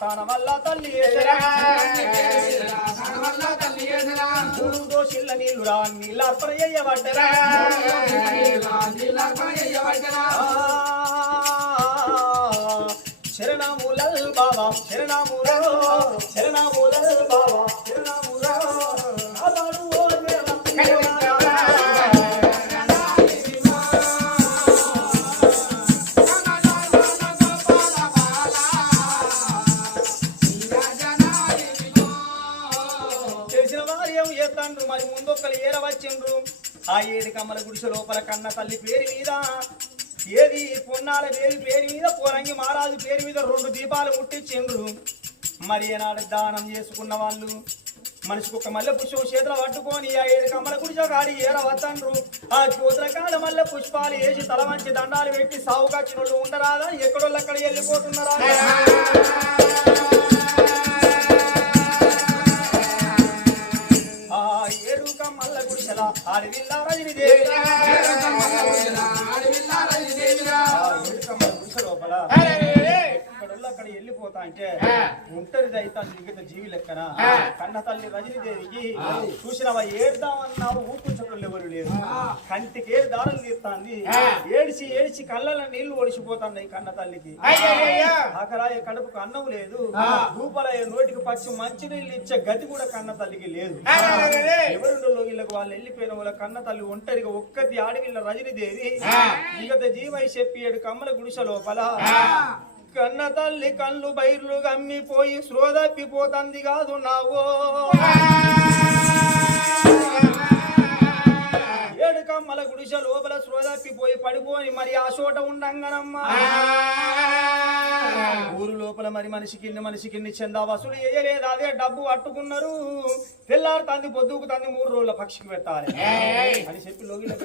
తన వల్ల తల్లి దోషిల్ల నీళ్ళురా నీళ్ళ అర్పణ చేయబడ్డరా శరణములల్ బాబా శరణముల శరణములల్ బాబా శరణముల మరి ముందొక్కలు ఏరవచ్చిండ్రు ఆ ఏడు కమ్మల గుడిసె లోపల కన్న తల్లి పేరు మీద ఏది పొన్నాల దేవి పేరు మీద పోరంగి మహారాజు పేరు మీద 2 దీపాలు ముట్టించిండ్రు మరి ఏనాడు దానం చేసుకున్న వాళ్ళు మనిషికి ఒక మల్లె పుష్పం చేతులు పట్టుకొని ఆ ఏడు కమ్మల గుడిసె కాడి ఏరవచ్చండ్రు ఆ జ్యోతుల కాడ మల్లె పుష్పాలు వేసి తల మంచి దండాలు పెట్టి సావుకొచ్చిన వాళ్ళు ఉండరాదా ఎక్కడోళ్ళు అక్కడ వెళ్ళిపోతున్నారా ఆడవిల్లా రజనీదేవి లోపల అక్కడ వెళ్ళిపోతా అంటే ఒంటరిది అయితే మిగతా జీవి లెక్కన కన్న తల్లి రజనీదేవికి చూసినవా ఏడ్దామన్నావు ఊపుకుంచడం ఎవరు లేదు కంటికి ఏడు దారులు తీస్తాంది ఏడిచి ఏడిచి కళ్ళలో నీళ్లు ఒడిచిపోతున్నాయి కన్న తల్లికి ఆకరాయ కడుపుకు అన్నం లేదు రూపలయ నోటికి పచ్చి మంచి నీళ్ళు ఇచ్చే గతి కూడా కన్న తల్లికి లేదు ఎవరుండో వీళ్ళకి వాళ్ళు వెళ్ళిపోయిన వాళ్ళ కన్న తల్లి ఒంటరిగా ఒక్కటి ఆడవిల్ల రజనీదేవి మిగతా జీవై చెప్పి 7 కమ్మల గుడిసె లోపల కన్న తల్లి కళ్ళు బైర్లు గమ్మిపోయి శ్రోదప్పిపోతుంది కాదు నావో 7 కమ్మల గుడిసె లోపల శ్రోదప్పిపోయి పడిపోయి మరి ఆ చోట ఉండంగనమ్మా ఊరు లోపల మరి మనిషికి చందా వసూలు వేయలేదు అదే డబ్బు పట్టుకున్నారు తెల్లారు తంది పొద్దుకు తంది 3 రోజుల పక్షికి పెట్టాలి అని చెప్పి లోగిలో